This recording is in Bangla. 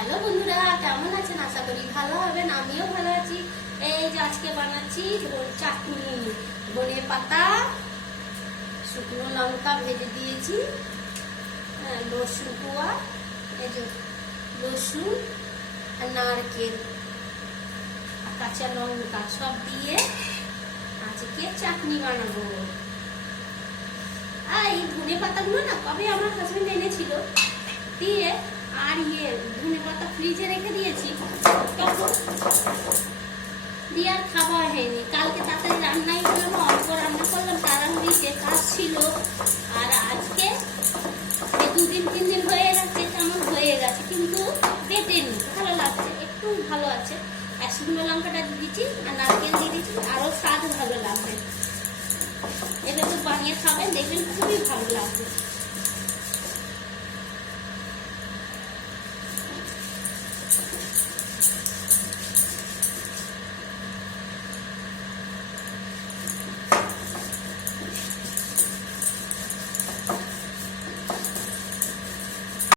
হ্যালো বন্ধুরা, কেমন আছেন? আশা করি ভালো হবেন। আমিও ভালো আছি। এই যে আজকে বানাচ্ছি চাটনি, ধনে পাতা, শুকনো লঙ্কা ভেজে দিয়েছি, রসুন কোয়া, এই যে রসুন আর নারকেল আর কাঁচা লঙ্কা সব দিয়ে আজকে চাটনি বানাবো। আর এই ধনে পাতাগুলো না কবে আমার হাজবেন্ড এনেছিল, দিয়ে আর ধনে পাতা ফ্রিজে রেখে দিয়েছি, তখন দিয়ে আর খাওয়া হয়নি। কালকে তাড়াতাড়ি রান্নাই হলো না, অল্প রান্না করলাম, তাড়াহুড়িতে কাজ ছিল। আর আজকে এই 2-3 দিন হয়ে গেছে, কেমন হয়ে গেছে, কিন্তু বেটেনি, ভালো লাগছে, একটু ভালো আছে। আর শুকনো লঙ্কাটা দিয়ে দিচ্ছি আর নারকেল দিয়ে দিচ্ছি, আরো স্বাদ ভালো লাগবে। এভাবে বানিয়ে খাবেন, দেখবেন খুবই ভালো লাগবে।